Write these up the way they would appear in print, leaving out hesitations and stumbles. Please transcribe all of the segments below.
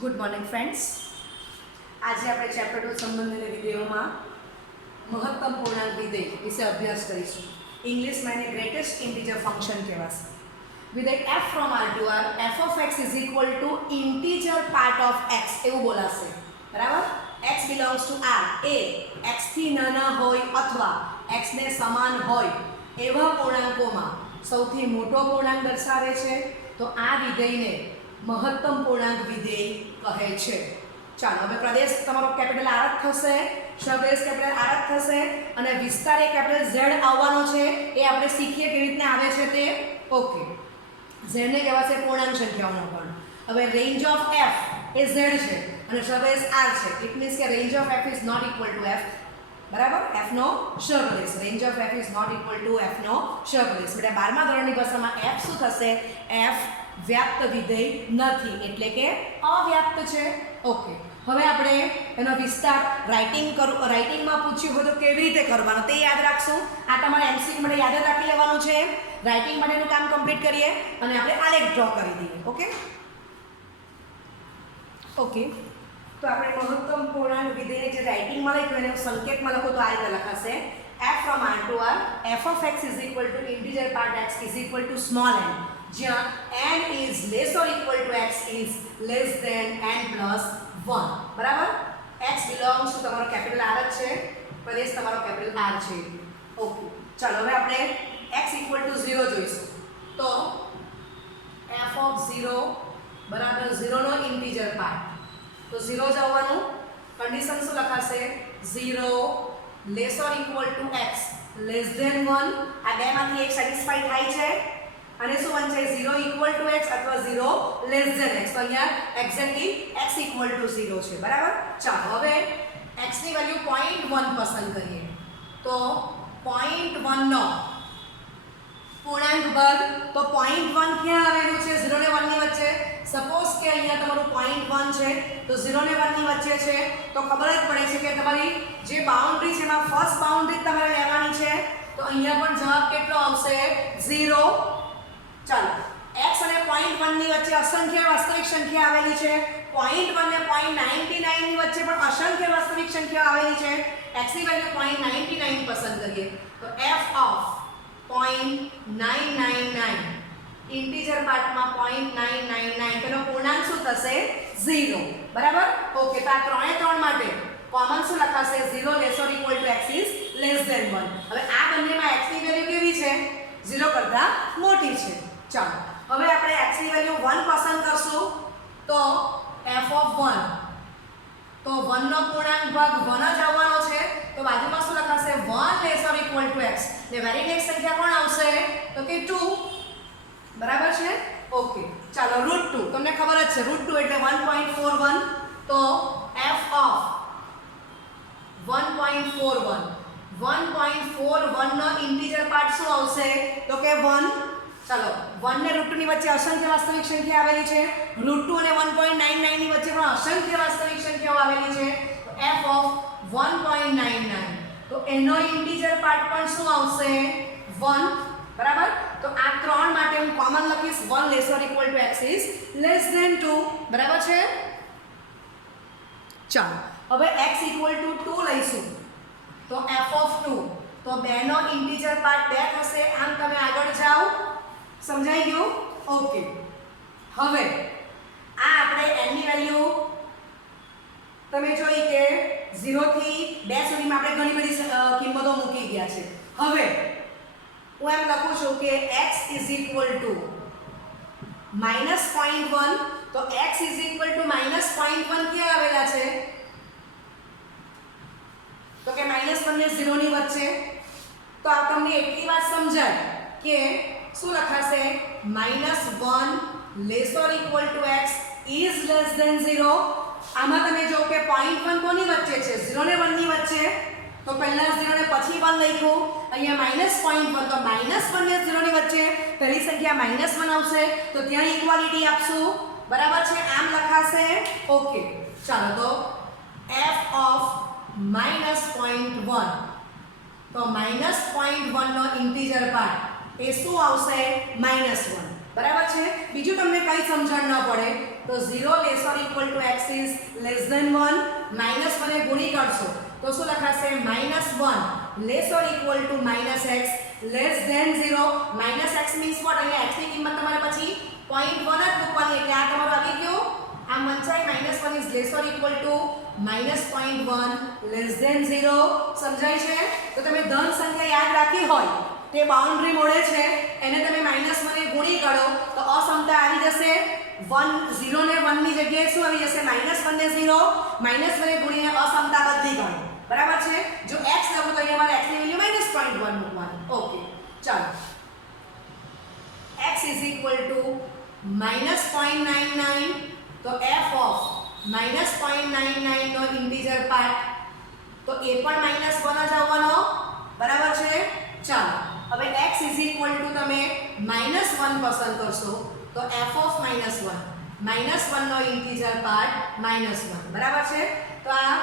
Good morning friends. આજે આપણે chapter 2 સંબંધીય વિધેયોમાં મહત્તમ પૂર્ણાંક વિધેય વિશે અભ્યાસ કરીશું. ઇંગ્લિશમાં એને ગ્રેટેસ્ટ ઇન્ટીજર ફંક્શન કહેવાશે. વિધેય f from r to r f of x is equal to integer part of x એવું બોલાશે. બરાબર? x belongs to r A x થી નાના હોય અથવા x ને સમાન હોય એવા પૂર્ણાંકોમાં સૌથી મોટો પૂર્ણાંક દર્શાવે છે. તો આ વિધેયને મહત્તમ પૂર્ણાંક વિધેય કહે છે. ચાલો હવે પ્રદેશ તમારો કેપિટલ આર જ થશે, સ્વદેશ કેપિટલ આર જ થશે અને વિસ્તાર એ કેપિટલ ઝેડ આવવાનો છે. એ આપણે શીખીએ કેવી રીતના આવે છે તે. ઓકે, ઝેડને કહેવાશે પૂર્ણાંક સંખ્યાઓનો પણ. હવે રેન્જ ઓફ એફ એ ઝેડ છે અને સ્વદેશ આર છે. ઇટ મીન્સ કે range of f is not equal to f. બરાબર? એફ નો સહગુણક. Range of f is not equal to f નો સહગુણક. એટલે 12મા ધોરણની ભાષામાં એફ શું થશે? એફ વ્યાપ્ત વિધેય નથી, એટલે કે અવ્યાપ્ત છે. ઓકે, હવે આપણે એનો વિસ્તાર રાઇટિંગમાં પૂછ્યું હોય તો કેવી રીતે કરવાનો તે યાદ રાખશું. આ તમારે એમસીક્યુ માટે યાદ રાખી લેવાનું છે. રાઇટિંગ માટેનું કામ કમ્પ્લીટ કરીએ અને આપણે આલેખ ડ્રો કરી દઈએ. ઓકે ઓકે, તો આપણે મહત્તમ પૂર્ણાંક વિધેયને જે રાઇટિંગમાં લખ્યું એને સંકેતમાં લખો તો આ રીતે લખાશે f from r to r f of x is equal to integer part x is equal to small n, જ્યાં n is less or equal to x is less than n plus 1. બરાબર? x belongs to તમારો capital r જ છે, પ્રદેશ તમારો capital r છે. Okay, ચાલો હવે આપણે x equal to 0 જોઈશું. તો f of 0 બરાબર 0 નો ઇન્ટીજર પાર્ટ, તો 0 જ આવવાનું. કન્ડિશન શું લખાશે? 0 less or equal to x less than 1. આ બેમાંથી એક સેટિસ્ફાઈ થાય છે અને શું બનશે? 0 ઇક્વલ ટુ x અથવા 0 લેસ ધેન x. તો અહીંયા એક્ઝેક્ટલી x ઇક્વલ ટુ 0 છે. બરાબર? ચાલો હવે x ની વેલ્યુ 0.1 પસંદ કરીએ. તો 0.1 નો પૂર્ણાંક ભાગ, તો 0.1 ક્યાં આવેલું છે? 0 ને 1 ની વચ્ચે. સપોઝ કે અહીંયા તમારું 0.1 છે તો 0 ને 1 ની વચ્ચે છે, તો ખબર જ પડે છે કે તમારી જે બાઉન્ડ્રી છે એમાં ફર્સ્ટ બાઉન્ડ્રી તમારે લેવાની છે. તો અહીંયા પણ જવાબ કેટલો આવશે? 0. ચાલો, x અને 0.1 ની વચ્ચે અસંખ્ય વાસ્તવિક સંખ્યા આવેલી છે. 0.1 ને 0.99 ની વચ્ચે પણ અસંખ્ય વાસ્તવિક સંખ્યા આવેલી છે. x ની વેલ્યુ 0.99 પસંદ કરીએ તો f of 0.999 ઇન્ટીજર પાર્ટમાં 0.999 તેનો પૂર્ણાંક શું થશે? 0. બરાબર? ઓકે, તો આ ત્રણે ત્રણ માટે કોમન શું લખાશે? 0 less or equal to x is less than 1. હવે આ બંનેમાં x ની વેલ્યુ કેવી છે? 0 કરતા મોટી છે. ચાલો હવે આપણે x ની વેલ્યુ 1 પસંદ કરશું તો f of 1, તો 1 નો પૂર્ણાંક ભાગ 1 જ આવવાનો છે. તો બાજુમાં શું લખાશે? 1 less or equal to x. ને વેરી નેક્સ્ટ સંખ્યા કોણ આવશે? તો કે 2. બરાબર છે? ઓકે, ચાલો √2 તમને ખબર જ છે. √2 એટલે 1.41. તો f of 1.41 નો ઇન્ટીજર પાર્ટ શું આવશે? તો કે 1. ચાલો, 1 ને √2 ની વચ્ચે અસંખ્ય વાસ્તવિક સંખ્યા આવેલી છે. √2 અને 1.99 ની વચ્ચે પણ અસંખ્ય વાસ્તવિક સંખ્યાઓ આવેલી છે. તો f of 1.99, તો એનો ઇન્ટીજર પાર્ટ પણ શું આવશે? 1. બરાબર? તો આ ત્રણ માટે હું કોમન લખીશ 1 less or equal to x is less than 2. બરાબર છે? ચાલો હવે x ઇક્વલ ટુ 2 લઈશું તો f of 2, તો 2 નો ઇન્ટીજર પાર્ટ 2 થશે. આમ તમે આગળ જાઓ. સમજાઈ ગયું? ઓકે, હવે આ આપણે n ની વેલ્યુ તમે જોઈ કે 0 થી 2 સુધીમાં આપણે ઘણી બધી કિંમતો મૂકી ગયા છે. હવે હું એમ લખું છું કે x is equal to -0.1, તો x is equal to -0.1 ક્યાં આવેલા છે? તો કે -1 ને 0 ની વચ્ચે. તો આ તમને એટલી વાત સમજાય કે શું લખાશે? -1 less or equal to x is less than 0. આમાં તમે જો કે 0.1 કોની વચ્ચે છે? 0 ને 1 ની વચ્ચે. તો પહેલા 0 ને પછી 1 લખ્યું. અહીંયા -0.1, તો -1 ને 0 ની વચ્ચે પહેલી સંખ્યા -1 આવશે, તો ત્યાં ઇક્વાલિટી આપશું. બરાબર છે? આમ લખાશે. ઓકે, ચાલો તો f of -0.1, તો -0.1 નો ઇન્ટીજર પાર્ટ એ શું આવશે? -1. બરાબર છે? બીજું તમને કઈ સમજણ ન પડે તો 0 less or equal to x x is less than 1 -1 એ ગુણી કરશો તો શું લખાશે -1 less or equal to -x less than 0 -x means what અહીંયા x ની કિંમત તમારે પછી 0.1 જ મૂકવાની એટલે આ તમારું આવી ગયું આ વંચાઈ -1 is less or equal to -0.1 less than 0 સમજાય છે તો તમે ધન સંખ્યા યાદ રાખી હોય તે બાઉન્ડ્રી મોડે છે એને તમે -1 એ ગુણી કરો તો અસમતા આવી જશે 1 0 ને 1 ની જગ્યાએ શું આવી જશે -1 ને 0 -1 એ ગુણીને અસમતા બદલી કરો બરાબર છે જો x લખો તો અહીંયા મારે x ની વેલ્યુ -0.1 મૂકવાની ઓકે ચાલો x is equal to -0.99 તો f of -0.99 નો ઇન્ટીજર પાર્ટ તો એ પણ -1 જ આવવાનો બરાબર છે ચાલો હવે x is equal to તમે -1 પસંદ કરશો તો f of -1 નો ઇન્ટીજર પાર્ટ -1 બરાબર છે તો આ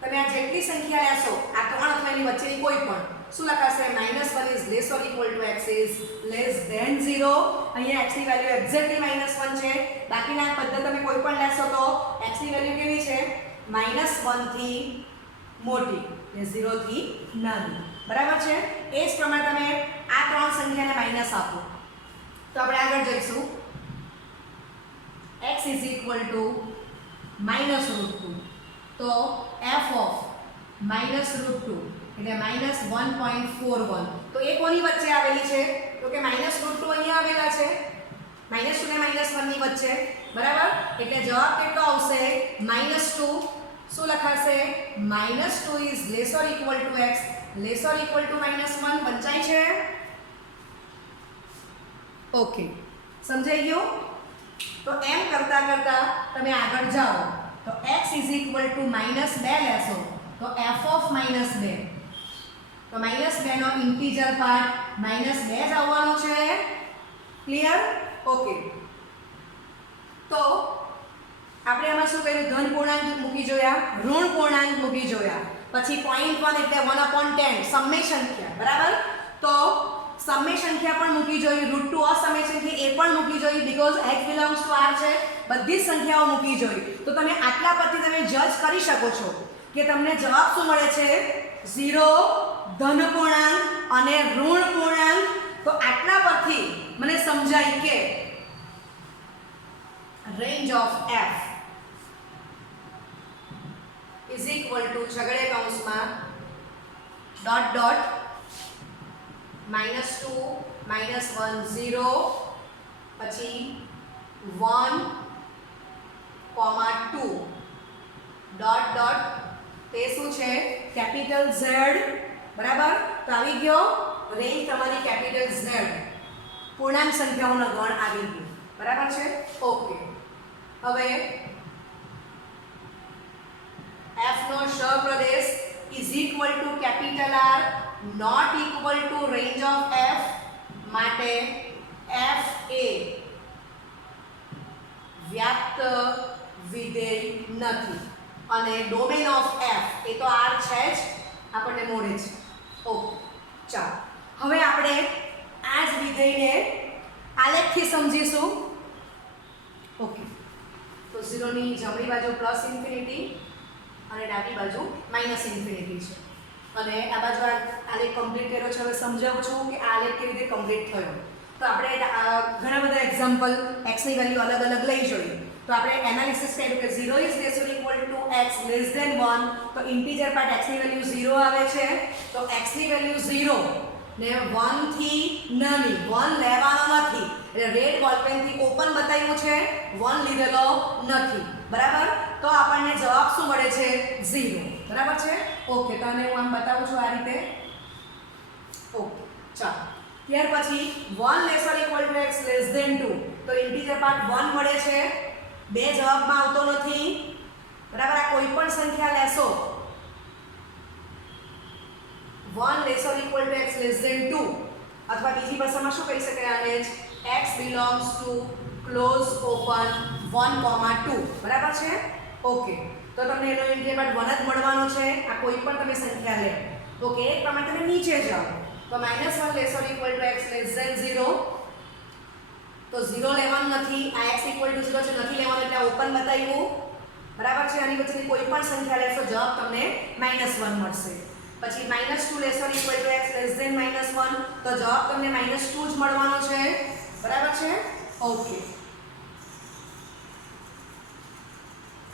તમે આ જેટલી સંખ્યા લેશો આ ત્રણ અથવા એની વચ્ચેની કોઈ પણ શું લખાશે -1 is less or equal to x is less than 0 અહીંયા x ની વેલ્યુ એક્ઝેક્ટલી -1 છે બાકીના પદ તમે કોઈ પણ લેશો તો x ની વેલ્યુ કેવી છે -1 થી મોટી એ 0 થી નાની બરાબર છે એ જ પ્રમાણે તમે આ ત્રણ સંખ્યાને માઈનસ આપો તો આપણે આગળ જઈશું x is equal to -√2 તો f of -√2 એટલે -1.41 તો એ કોની વચ્ચે આવેલી છે તો કે -√2 અહીંયા આવેલા છે -2 ને -1 ની વચ્ચે બરાબર એટલે જવાબ કેટલો આવશે -2 શું લખાશે -2 is less or equal to x less or equal to -1 વંચાય છે ઓકે સમજાઈ ગયું તો એમ કરતા કરતા તમે આગળ જાઓ તો x is equal to -2 લેશો તો f of -2 તો -2 નો ઇન્ટીજર પાર્ટ -2 જ આવવાનો છે ક્લિયર ઓકે તો આપણે આમાં શું કર્યું ધન પૂર્ણાંક મૂકી જોયા ઋણ પૂર્ણાંક મૂકી જોયા પછી 0.1 એટલે 1/10 સમય સંખ્યા બરાબર તો સમય સંખ્યા પણ મૂકી જોઈ √2 અસમય સંખ્યા એ પણ મૂકી જોઈ because x belongs to r છે બધી જ સંખ્યાઓ મૂકી જોઈ તો તમે આટલા પરથી તમે જજ કરી શકો છો કે તમને જવાબ શું મળે છે 0 ધન પૂર્ણાંક અને ઋણ પૂર્ણાંક તો આટલા પરથી મને સમજાય કે range of f is equal to છગડે કૌંસમાં ડોટ ડોટ -2 -1 0 પછી 1 2 ડોટ ડોટ તે શું છે કેપિટલ Z બરાબર તો આવી ગયો રેન્જ તમારી કેપિટલ Z પૂર્ણાંક સંખ્યાઓનો ગણ આવી ગયો બરાબર છે ઓકે હવે f નો સહપ્રદેશ is equal to capital R not equal to range of f માટે f એ વ્યાપ્ત વિધેય નથી અને ડોમેન ઓફ f એ તો r છે જ આપણને મળે છે ઓકે ચાલો હવે આપણે આ જ વિધેયને આલેખથી સમજીશું ઓકે તો 0 ની જમણી બાજુ +∞ અને ડાબી બાજુ -∞ છે અને આ બાજુ આલેખ કમ્પ્લીટ કર્યો છે હવે સમજાવું છું કે આ આલેખ કેવી રીતે કમ્પ્લીટ થયો તો આપણે ઘણા બધા એક્ઝામ્પલ x ની વેલ્યુ અલગ અલગ લઈ જોઈએ તો આપણે એનાલિસિસ કર્યું કે 0 is less or equal to x less than 1 તો ઇન્ટીજર પાર્ટ x ની વેલ્યુ 0 આવે છે તો x ની વેલ્યુ 0 ને 1 થી નાની 1 લેવાનો નથી એટલે રેડ બોલપેન થી ઓપન બતાવ્યું છે 1 લીધેલો નથી બરાબર તો આપણને જવાબ શું મળે છે 0 બરાબર છે ઓકે તો આને હું આમ બતાવું છું આ રીતે ઓકે ચાલો ત્યાર પછી 1 less or equal to x less than 2 તો ઇન્ટીજર પાર્ટ 1 મળે છે બે જવાબમાં આવતો નથી બરાબર આ કોઈ પણ સંખ્યા લેશો 1 less or equal to x less than 2 અથવા બીજી ભાષામાં શું કહી શકાય આને x belongs to close open 1, 2 બરાબર છે ઓકે તો તમને એનો ઇન્ટીજર પાર્ટ 1 જ મળવાનો છે આ કોઈ પણ તમે સંખ્યા લે ઓકે એક પ્રમાણે તમે નીચે જાઓ તો -1 less or equal to x less than 0 તો 0 લેવાનું નથી આ x equal to 0 છે નથી લેવાનું એટલે ઓપન બતાવ્યું બરાબર છે. આની વચ્ચેની કોઈ પણ સંખ્યા લેશો જવાબ તમને -1 મળશે. પછી -2 લેશો equal to x less than -1 તો જવાબ તમને -2 જ મળવાનો છે. બરાબર છે. ઓકે,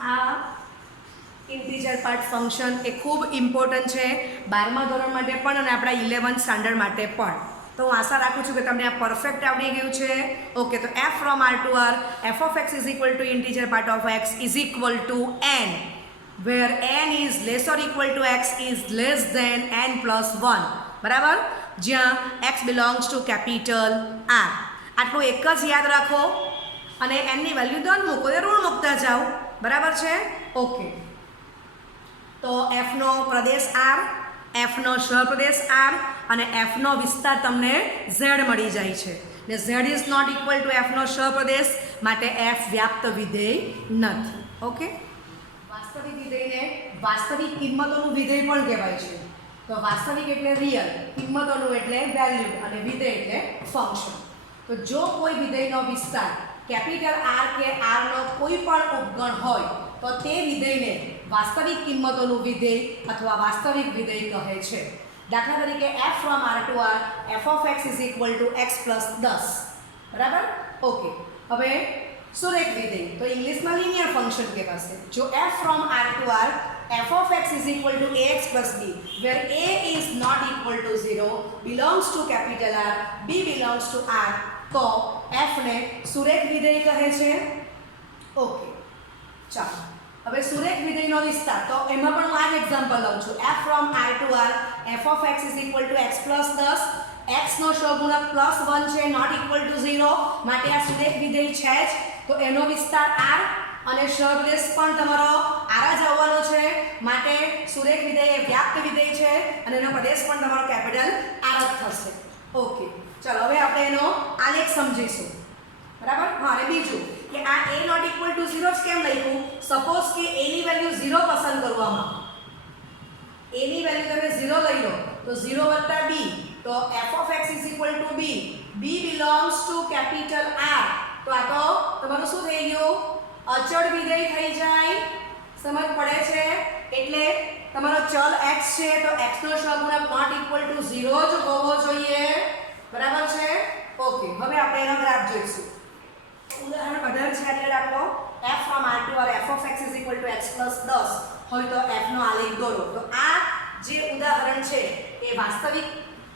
આ ઇન્ટીજર પાર્ટ ફંક્શન એ ખૂબ ઇમ્પોર્ટન્ટ છે 12મા ધોરણ માટે પણ અને આપણા 11th સ્ટાન્ડર્ડ માટે પણ. તો હું આશા રાખું છું કે તમને આ પરફેક્ટ આવડી ગયું છે. ઓકે, તો f from r to r f of x is equal to integer part of x is equal to n where n is less or equal to x is less than n plus 1. બરાબર, જ્યાં x belongs to capital R. આટલું એક જ યાદ રાખો અને n ની value ધન મૂકો એ ઋણ મૂકતા જાઓ. બરાબર છે. ઓકે, તો f નો પ્રદેશ r, f નો સહપ્રદેશ r અને f નો વિસ્તાર તમને z મળી જાય છે ને z is not equal to f નો સહપ્રદેશ, માટે f વ્યાપ્ત વિધેય નથી. ઓકે, વાસ્તવિક વિધેયને વાસ્તવિક કિંમતોનું વિધેય પણ કહેવાય છે. તો વાસ્તવિક એટલે રિયલ, કિંમતોનું એટલે વેલ્યુ અને વિધેય એટલે ફંક્શન. તો જો કોઈ વિધેયનો વિસ્તાર કેપિટલ R કે R નો કોઈ પણ ઉપગણ હોય તો તે વિધેયને વાસ્તવિક કિંમતોનું વિધેય અથવા વાસ્તવિક વિધેય કહે છે. દાખલા તરીકે f from r to r f of x is equal to x plus 10. બરાબર. ઓકે, હવે સુરેખ વિધેય તો ઇંગ્લિશમાં લિનિયર ફંક્શન કહેવાશે. જો f from r to r f of x is equal to ax plus b where a is not equal to 0 belongs to capital R, b belongs to r, તો f ને સુરેખ વિધેય કહે છે. Okay, ચાલો હવે સુરેખ વિધેયનો વિસ્તાર તો એમાં પણ હું આ જ એક્ઝામ્પલ લઉં છું. f from r to r f of x is equal to x plus 10. x નો સહગુણક +1 છે, નોટ ઇક્વલ ટુ 0, માટે આ સુરેખ વિધેય છે જ. તો એનો વિસ્તાર r અને સહપ્રદેશ પણ તમારો r જ આવવાનો છે, માટે સુરેખ વિધેય એ વ્યાપ્ત વિધેય છે અને એનો પ્રદેશ પણ તમારો કેપિટલ r જ થશે. ઓકે, ચલો હવે આપણે એનો આલેખ સમજીશું. બરાબર. હા, અને બીજું કે આ a નોટ ઇક્વલ ટુ 0 જ કેમ લખ્યું? સપોઝ કે a ની વેલ્યુ 0 પસંદ કરવામાં, a ની વેલ્યુ તમે 0 લઈ લો તો 0 + b તો f of x is equal to b, b belongs to capital R. તો આ તો તમારું શું થઈ ગયું? અચળ વિધેય થઈ જાય. સમજ પડે છે? એટલે તમારો ચલ x છે તો x નો સહગુણક નોટ ઇક્વલ ટુ 0 જ હોવો જોઈએ. બરાબર છે. ઓકે, હવે આપણે એનો ગ્રાફ જોઈશું. ઉદાહરણ 18 છે એટલે રાખો f from r to r f of x is equal to x plus 10 હોય તો f નો આલેખ દોરો. તો આ જે ઉદાહરણ છે એ વાસ્તવિક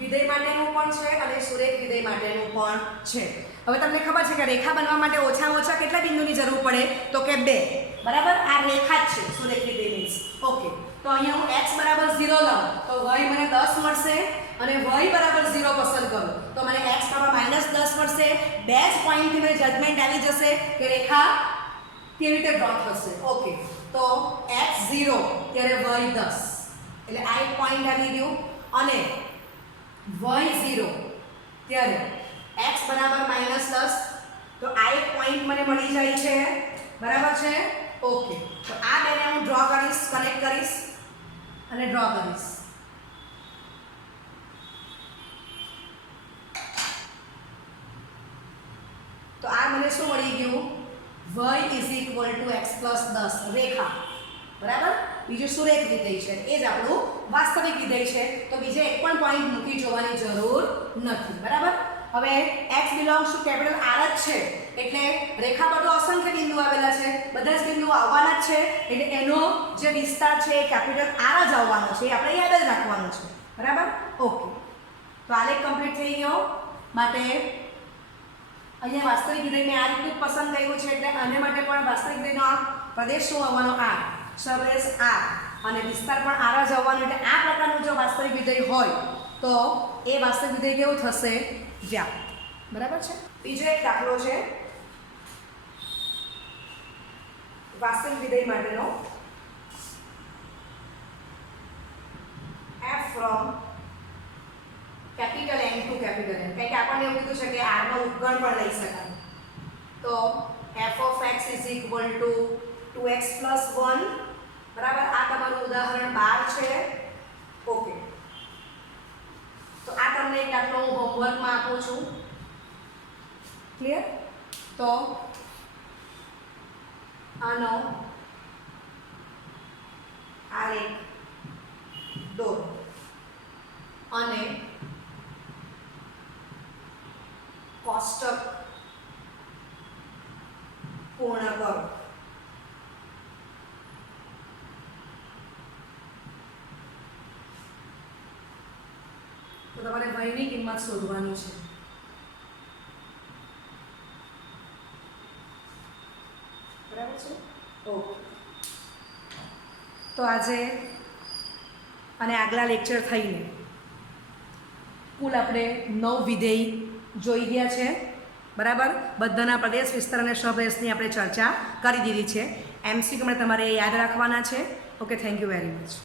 વિધેય માટેનું પણ છે અને સુરેખ વિધેય માટેનું પણ છે. હવે તમને ખબર છે કે રેખા બનવા માટે ઓછામાં ઓછા કેટલા બિંદુની જરૂર પડે? તો કે 2. બરાબર, આ રેખા જ છે સુરેખ વિધેયની. ઓકે, તો અહીંયા હું x બરાબર 0 લઉં તો y મને 10 મળશે અને y બરાબર 0 પસંદ કરું તો મને x -10 મળશે. બે જ પોઈન્ટથી મને જજમેન્ટ આવી જશે કે રેખા કેવી રીતે ડ્રો થશે. ઓકે, તો x 0 ત્યારે y 10 એટલે આ એક પોઈન્ટ આવી ગયું અને y 0 ત્યારે x બરાબર -10 તો આ એક પોઈન્ટ મને મળી જાય છે. બરાબર છે. ઓકે, તો આ બેને હું ડ્રો કરીશ, કનેક્ટ કરીશ અને ડ્રો કરીશ. તો આ મને શું મળી ગયું? y is equal to x plus 10 રેખા. બરાબર. બીજું સુરેખ વિધેય છે એ જ આપણું વાસ્તવિક વિધેય છે, તો બીજે એક પણ પોઈન્ટ મૂકી જોવાની જરૂર નથી. બરાબર. હવે x belongs to capital R જ છે એટલે રેખા પર તો અસંખ્ય બિંદુ આવેલા છે, બધા જ બિંદુઓ આવવાના જ છે એટલે એનો જે વિસ્તાર છે એ કેપિટલ R જ આવવાનો છે, એ આપણે યાદ જ રાખવાનું છે. બરાબર. ઓકે, તો આલેખ કમ્પ્લીટ થઈ ગયો. માટે અહીંયા વાસ્તવિક વિધેયને આ રીતનું પસંદ કર્યું છે એટલે આને માટે પણ વાસ્તવિક વિધેયનો આ પ્રદેશ શું આવવાનો? R, સહપ્રદેશ R અને વિસ્તાર પણ R જ આવવાનો. એટલે આ પ્રકારનું જો વાસ્તવિક વિધેય હોય તો એ વાસ્તવિક વિધેય કેવું થશે? વ્યાપ્ત. બરાબર છે. બીજો એક દાખલો છે વાસ્તવિક વિધેય માટેનો. f from capital N to capital N, કારણ કે આપણને એવું કીધું છે કે r નો ઉપગણ પણ લઈ શકાય. તો f of x is equal to 2x plus 1. બરાબર. આ તમારું ઉદાહરણ 12 છે. ઓકે, તો આ તમને એક દાખલો હું હોમવર્કમાં આપું છું. ક્લિયર? તો આનો આલેખ દોરો અને કોષ્ટક પૂર્ણ કરો. તો તમારે વયની કિંમત શોધવાની છે. બરાબર છે? ઓકે. તો આજે અને આગલા લેક્ચર થઈને કુલ આપણે 9 વિધેય જોઈ ગયા છે. બરાબર, બધાના પ્રદેશ વિસ્તાર અને સ્વપ્રદેશની આપણે ચર્ચા કરી દીધી છે. MCQ તમારે યાદ રાખવાના છે. Okay, thank you very much.